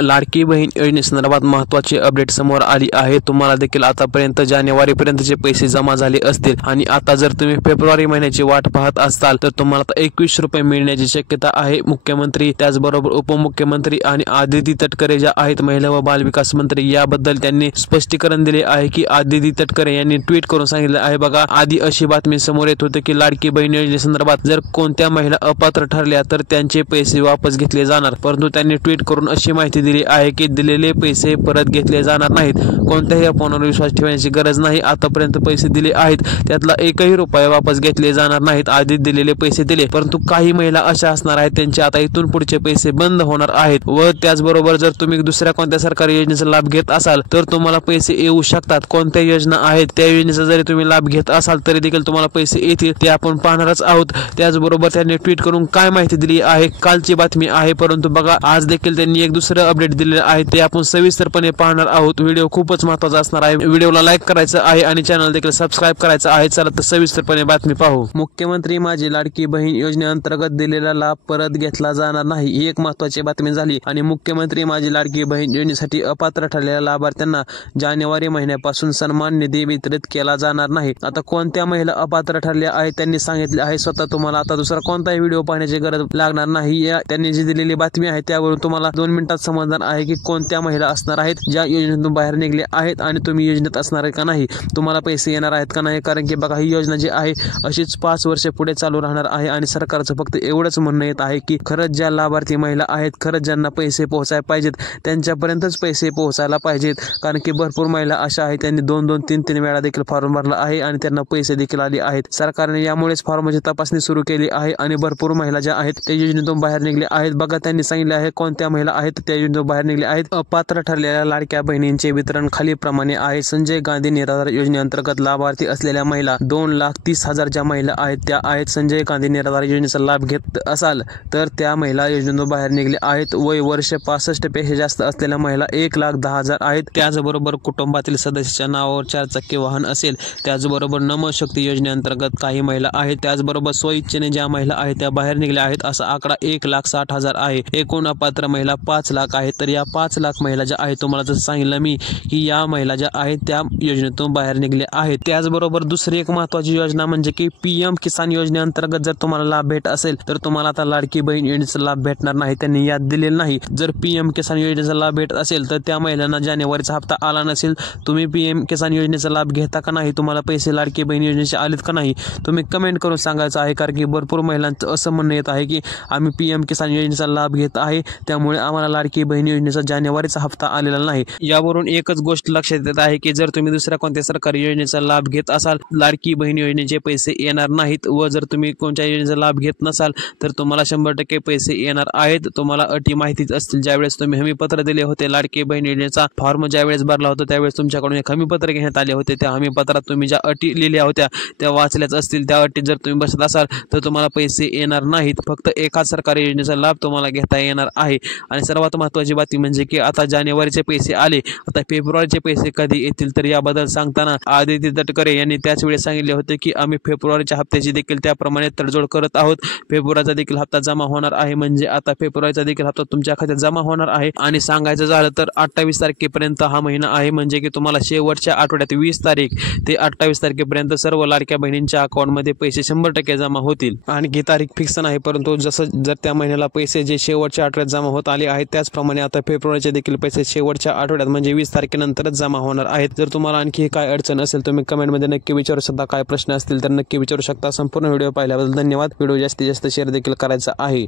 लाडकी बहीण योजनेसंदर्भात महत्त्वाची अपडेट समोर आली आहे। तुम्हाला देखील आतापर्यंत जानेवारी पर्यंतचे पैसे जमा झाले असतील आणि आता जर तुम्ही फेब्रुवारी महिन्याची वाट पाहत असाल तर तुम्हाला आता 21 रुपये मिळण्याची शक्यता आहे। मुख्यमंत्री त्याचबरोबर उपमुख्यमंत्री आणि आदिती तटकरे ज्या आहेत महिला व बालविकास मंत्री याबद्दल त्यांनी स्पष्टीकरण दिले आहे की आदिती तटकरे यांनी ट्विट करून सांगितले आहे। बघा, आधी अशी बातमी समोर येत होती की लाडकी बहीण योजनेसंदर्भात जर कोणत्या महिला अपात्र ठरल्या तर त्यांचे पैसे वापस घेतले जाणार, परंतु त्यांनी ट्विट करून अशी माहिती दिली आहे की दिलेले पैसे परत घेतले जाणार नाहीत। कोणत्याही अफवांवर विश्वास ठेवण्याची गरज नाही। आतापर्यंत पैसे दिले आहेत त्यातला एकही रुपया वापस घेतले जाणार नाहीत। आधी दिलेले पैसे दिले, परंतु काही महिला अशा असणार आहेत त्यांचे आता इथून पुढचे पैसे बंद होणार आहेत। व त्याचबरोबर जर तुम्ही दुसऱ्या कोणत्या सरकारी योजनेचा लाभ घेत असाल तर तुम्हाला पैसे येऊ शकतात। कोणत्या योजना आहेत त्या योजनेचा जरी तुम्ही लाभ घेत असाल तरी देखील तुम्हाला पैसे येतील, ते आपण पाहणारच आहोत। त्याचबरोबर त्यांनी ट्विट करून काय माहिती दिली आहे, कालची बातमी आहे, परंतु बघा आज देखील त्यांनी एक दुसरं अपडेट दिलेलं आहे, ते आपण सविस्तरपणे पाहणार आहोत। व्हिडिओ खूपच महत्त्वाचा असणार आहे। व्हिडिओला लाईक करायचं आहे आणि चॅनल देखील सबस्क्राइब करायचं आहे। चला तर सविस्तरपणे बातमी पाहू। मुख्यमंत्री माझी लाडकी बहीण योजनेअंतर्गत दिलेला लाभ परत घेतला जाणार नाही, ही एक महत्त्वाची बातमी झाली। आणि मुख्यमंत्री माझी लाडकी बहीण योजनेसाठी अपात्र ठरलेल्या लाभार्थ्यांना जानेवारी महिन्यापासून सन्मान निधी वितरित केला जाणार नाही। आता कोणत्या महिला अपात्र ठरल्या आहेत त्यांनी सांगितले आहे स्वतः। तुम्हाला आता दुसरा कोणताही व्हिडिओ पाहण्याची गरज लागणार नाही। त्यांनी जी दिलेली बातमी आहे त्यावरून तुम्हाला 2 मिनिटात समजणार आहे की कोणत्या महिला असणार आहेत ज्या योजनेतून बाहेर निघले आहेत आणि तुम्ही योजनेत असणार आहे का नाही, तुम्हाला पैसे येणार आहेत का नाही। कारण की बघा, ही योजना जी आहे अशीच 5 वर्ष पुढे चालू राहणार आहे आणि सरकारचं फक्त एवढंच म्हणणं येत आहे की खरंच ज्या लाभार्थी महिला आहेत, खरंच ज्यांना पैसे पोहोचायला पाहिजेत त्यांच्यापर्यंतच पैसे पोहोचायला पाहिजेत। कारण की भरपूर महिला अशा आहेत त्यांनी 2-2, 3-3 वेळा देखील फॉर्म भरला आहे आणि त्यांना पैसे देखील आले आहेत। सरकारने यामुळेच फॉर्मची तपासणी सुरू केली आहे आणि भरपूर महिला ज्या आहेत त्या योजनेतून बाहेर निघले आहेत। बघा, त्यांनी सांगितले आहे कोणत्या महिला आहेत त्या योजनेतून बाहेर निघले आहेत। अपात्र ठरलेल्या लाडक्या बहिणींचे वितरण खालीलप्रमाणे आहे। संजय गांधी निराधार योजनेअंतर्गत लाभार्थी असलेल्या महिला 2,30,000 ज्या महिला आहेत त्या आहेत। संजय गांधी निराधार योजनेचा लाभ घेत असाल तर त्या महिला योजनेतून बाहेर निघले आहेत। वय वर्ष 65 पेक्षा जास्त असलेल्या महिला 1,10,000 आहेत। त्याचबरोबर कुटुंबातील सदस्याच्या नावावर 4 चाकी वाहन असेल। त्याचबरोबर नमशक्ती योजनेअंतर्गत काही महिला आहेत। त्याचबरोबर स्वइच्छेने ज्या महिला आहेत त्या बाहेर निघल्या आहेत। असा आकडा 1,60,000 आहे। एकूण अपात्र महिला 5 लाख आहेत। तर या 5 लाख महिला ज्या आहेत, तुम्हाला जसं सांगितलं मी की या महिला ज्या आहेत त्या योजनेतून बाहेर निघल्या आहेत। त्याचबरोबर दुसरी एक महत्त्वाची योजना म्हणजे की PM किसान योजनेअंतर्गत जर तुम्हाला लाभ भेट असेल तर तुम्हाला आता लाडकी बहीण योजनेचा लाभ भेटणार नाही। त्यांनी याद दिलेलं नाही। जर PM किसान योजनेचा लाभ भेट असेल तर त्या महिलांना जानेवारीचा हप्ता आला नसेल, तुम्ही PM किसान योजनेचा लाभ घेता का नाही, तुम्हाला पैसे लाडकी बहीण योजनेचे आलेत का नाही, तुम्ही कमेंट करून सांगायचं आहे। कारण की भरपूर महिलांचं असं म्हणणं येत आहे की आम्ही PM किसान योजनेचा लाभ घेत आहे त्यामुळे आम्हाला लाडकी बहीण योजनेचा जानेवारीचा हप्ता आलेला नाही। यावरून एकच गोष्ट लक्षात येत आहे की जर तुम्ही दुसऱ्या कोणत्या सरकारी योजनेचा लाभ घेत असाल लाडकी बहीण योजनेचे पैसे येणार नाहीत व जर तुम्ही कोणत्या योजनेचा लाभ घेत नसाल तर तुम्हाला 100% पैसे येणार आहेत। तुम्हाला अटी माहितीच असतील। ज्यावेळेस तुम्ही हमीपत्र दिले होते लाडकी बहीण योजनेचा फॉर्म ज्यावेळेस भरला होता त्यावेळेस तुमच्याकडून एक हमीपत्र घेण्यात आले होते। त्या हमीपत्रात तुम्ही ज्या अटी लिहिल्या होत्या त्या वाचल्याच असतील। त्या अटी जर तुम्ही बसत असाल तर तुम्हाला पैसे येणार नाहीत। फक्त एका सरकारी योजनेचा लाभ तुम्हाला घेता येणार आहे। आणि सर्वात महत्त्वाची बातमी म्हणजे की आता जानेवारीचे पैसे आले, आता फेब्रुवारीचे पैसे कधी येतील तर याबद्दल सांगताना आदिती तटकरे यांनी त्याच वेळेस सांगितले होते की आम्ही फेब्रुवारीच्या हप्त्याची देखील त्याप्रमाणे तडजोड करत आहोत। फेब्रुवारीचा देखील हप्ता जमा होणार आहे, म्हणजे आता फेब्रुवारीचा देखील हप्ता तुमच्या खात्यात जमा होणार आहे। आणि सांगायचं झालं तर 28 तारखेपर्यंत हा महिना आहे, म्हणजे की तुम्हाला शेवटच्या आठवड्यात 20 तारीख ते 28 तारखेपर्यंत सर्व लाडक्या बहिणींच्या अकाउंटमध्ये पैसे 100% जमा होतील। आणखी तारीख फिक्स नाही, परंतु जसं जर त्या महिन्याला पैसे जे शेवटच्या आठवड्यात जमा होत आले आहेत त्याचप्रमाणे आता फेब्रुवारीचे देखील पैसे शेवटच्या आठवड्यात म्हणजे 20 तारखेनंतरच जमा होणार आहेत। जर तुम्हाला आणखी काय अडचण असेल तुम्ही कमेंटमध्ये नक्की विचारू शकता। काय प्रश्न असतील तर नक्की विचारू शकता। संपूर्ण व्हिडिओ पाहिल्याबद्दल धन्यवाद। व्हिडिओ जास्तीत जास्त शेअर देखील करायचा आहे।